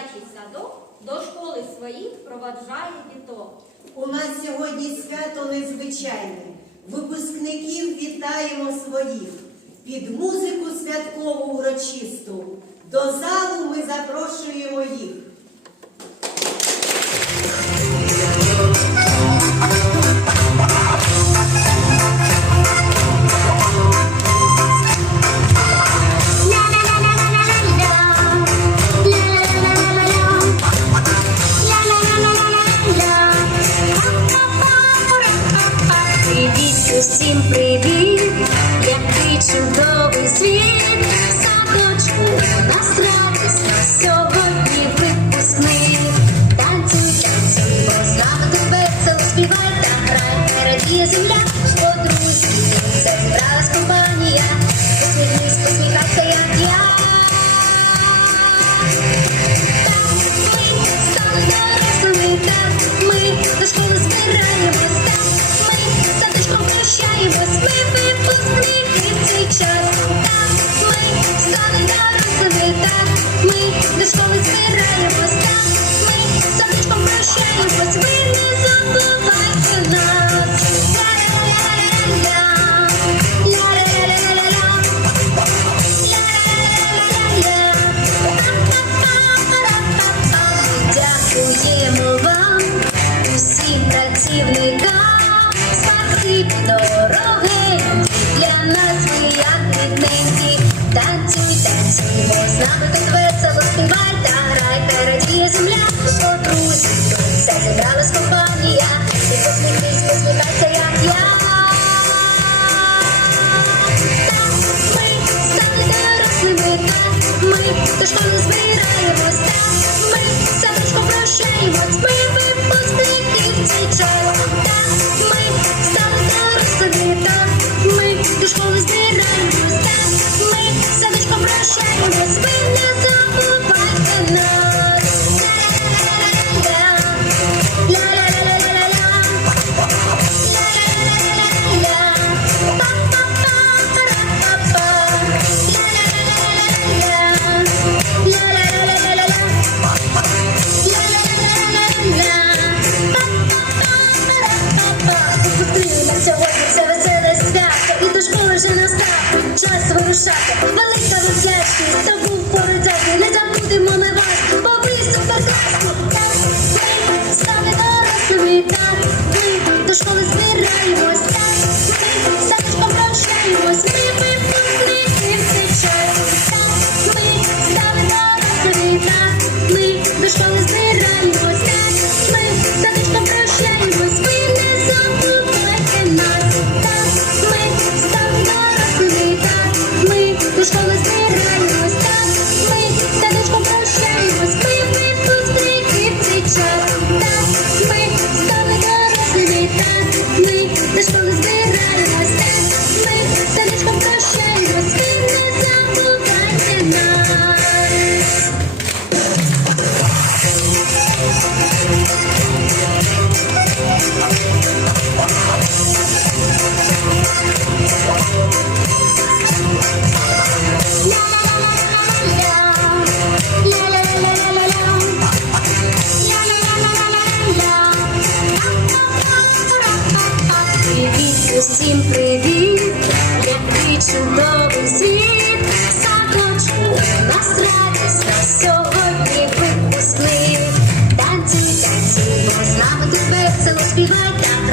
дитячий садок до школи своїх проваджає діток. У нас сьогодні свято незвичайне. Випускників вітаємо своїх. Під музику святкову урочисту. До залу ми запрошуємо їх. Грай, рідненькі. Танцюй, танцюй, бо з нами тут весело співай та грай, та радіє земля, подрузі, тут все зібралась компанія, і посміхнись, посміхайся, як я. Ми до школи збираємось, ми садочком прощаємось, ми випускники. В цей час, час. Велика вдячність, та був породяти, не забудемо ми вас, бо ви суперкласні. Так, ми стали дорослими, так, ми до школи збираємось, так, ми садочком прощаємось, ми випускники в цей час. Так, ми стали дорослими, так, ми до школи збираємось, чудовий світ, садочку у нас радісно, сьогодні випускний. Танцюй, танцюй, бо з нами тут весело співай та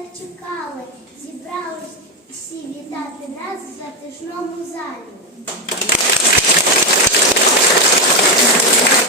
так чекали. Зібрались всі вітати нас в затишному залі.